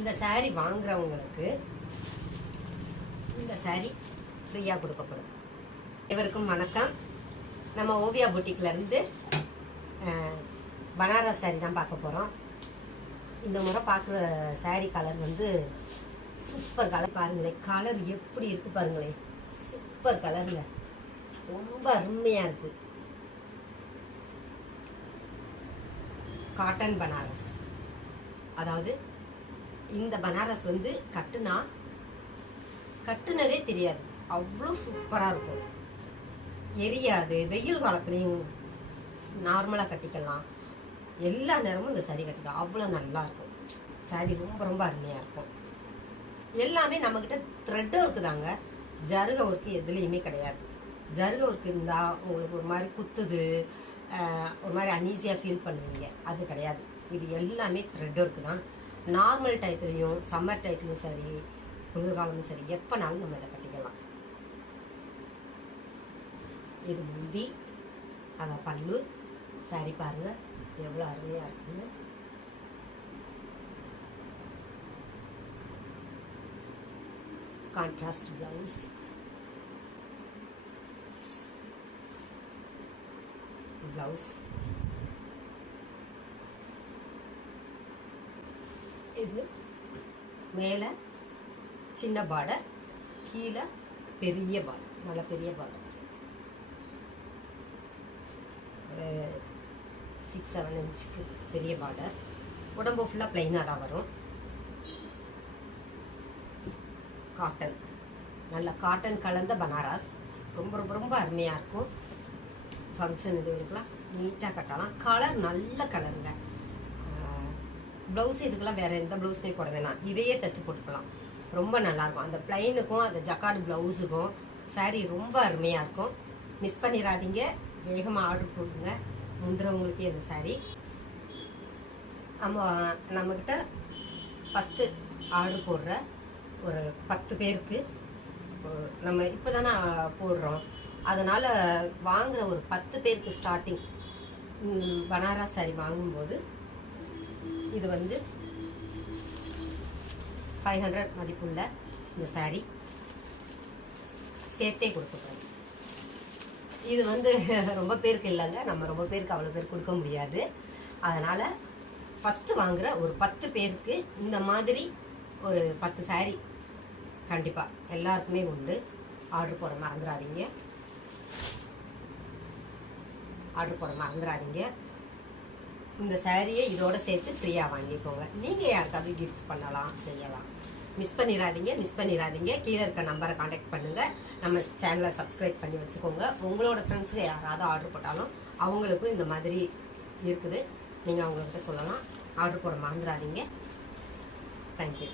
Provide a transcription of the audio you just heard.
இந்த saree வாங்குறவங்களுக்கு இந்த saree ஃப்ரீயா கொடுக்கப்படும். இவருக்கும் வணக்கம். நம்ம ஓவியா புட்டிக்ல இருந்து பனாரஸ் saree தான் பார்க்க போறோம். இந்த முறை பார்க்குற saree கலர் வந்து சூப்பர் கலர். பாருங்களேன், கலர் எப்படி இருக்கு பாருங்களேன், சூப்பர் கலர்ல ரொம்ப அருமையா இருக்கு. காட்டன் பனாரஸ், அதாவது இந்த பனாரஸ் வந்து கட்டுனதே தெரியாது, அவ்வளோ சூப்பராக இருக்கும். எரியாது, வெயில் காலத்துலேயும் நார்மலாக கட்டிக்கலாம், எல்லா நேரமும் இந்த saree கட்டிக்கலாம், அவ்வளோ நல்லா இருக்கும். saree ரொம்ப ரொம்ப அருமையாக இருக்கும். எல்லாமே நம்மக்கிட்ட த்ரெட் ஒர்க்கு தாங்க, ஜருக ஒர்க்கு எதுலேயுமே கிடையாது. ஜருக ஒர்க் இருந்தால் உங்களுக்கு ஒரு மாதிரி குத்துது, ஒரு மாதிரி அன்ஈஸியாக ஃபீல் பண்ணுவீங்க, அது கிடையாது. இது எல்லாமே த்ரெட் ஒர்க்கு தான். நார்மல் டயத்துலையும் சம்மர் டயத்துலையும் சரி, குளிர்காலமும் சரி, எப்போனாலும் நம்ம இதை கட்டிக்கலாம். இது முந்தி, அதை பல்லு. saree பாருங்க எவ்வளோ அருமையாக இருக்குன்னு. கான்ட்ராஸ்ட் பிளவுஸ், இது மேலே சின்ன பார்டர், கீழே பெரிய பார்டர், நல்ல பெரிய பார்டர், 6-7 இன்ச்சுக்கு பெரிய பார்டர். உடம்பு ஃபுல்லாக பிளைனாக தான் வரும். காட்டன், நல்ல காட்டன் கலந்த பனாரஸ், ரொம்ப ரொம்ப ரொம்ப அருமையாக இருக்கும். ஃபங்க்ஷன் இதுகளுக்கெல்லாம் நீட்டாக கட்டலாம். கலர் நல்ல கலருங்க. ப்ளவுஸ் இதுக்கெல்லாம் வேறு எந்த ப்ளவுஸுமே போட வேணாம், இதையே தைச்சி போட்டுக்கலாம். ரொம்ப நல்லாயிருக்கும். அந்த பிளைனுக்கும் அந்த ஜக்கார்டு ப்ளவுஸுக்கும் saree ரொம்ப அருமையாக இருக்கும். மிஸ் பண்ணிடாதீங்க, வேகமாக ஆர்டர் போடுங்க. முந்துறவங்களுக்கு இந்த saree நம்மக்கிட்ட ஃபஸ்ட்டு ஆர்டர் போடுற ஒரு 10 பேருக்கு நம்ம இப்போ தானே போடுறோம், அதனால் வாங்குகிற ஒரு 10 பேருக்கு ஸ்டார்டிங் பனாரஸ் saree வாங்கும்போது இது வந்து 500 மதிப்புள்ள இந்த saree சேர்த்தே கொடுத்துருக்கோம். இது வந்து ரொம்ப பேருக்கு இல்லைங்க, நம்ம ரொம்ப பேருக்கு அவ்வளோ பேர் கொடுக்க முடியாது. அதனால் ஃபஸ்ட்டு வாங்குகிற ஒரு 10 பேருக்கு இந்த மாதிரி ஒரு 10 saree கண்டிப்பாக எல்லாருக்குமே உண்டு. ஆர்டர் போட மறந்துடாதீங்க, இந்த சாரியை இதோட சேர்த்து ஃப்ரீயாக வாங்கிக்கோங்க. நீங்கள் யாருக்காவது கிஃப்ட் பண்ணலாம், செய்யலாம். மிஸ் பண்ணிடாதீங்க. கீழே இருக்க நம்பரை காண்டாக்ட் பண்ணுங்கள். நம்ம சேனலை சப்ஸ்கிரைப் பண்ணி வச்சுக்கோங்க. உங்களோட ஃப்ரெண்ட்ஸுக்கு யாராவது ஆர்டர் போட்டாலும் அவங்களுக்கும் இந்த மாதிரி இருக்குது, நீங்கள் அவங்கக்கிட்ட சொல்லலாம். ஆர்டர் போட மறந்துடாதீங்க. தேங்க்யூ.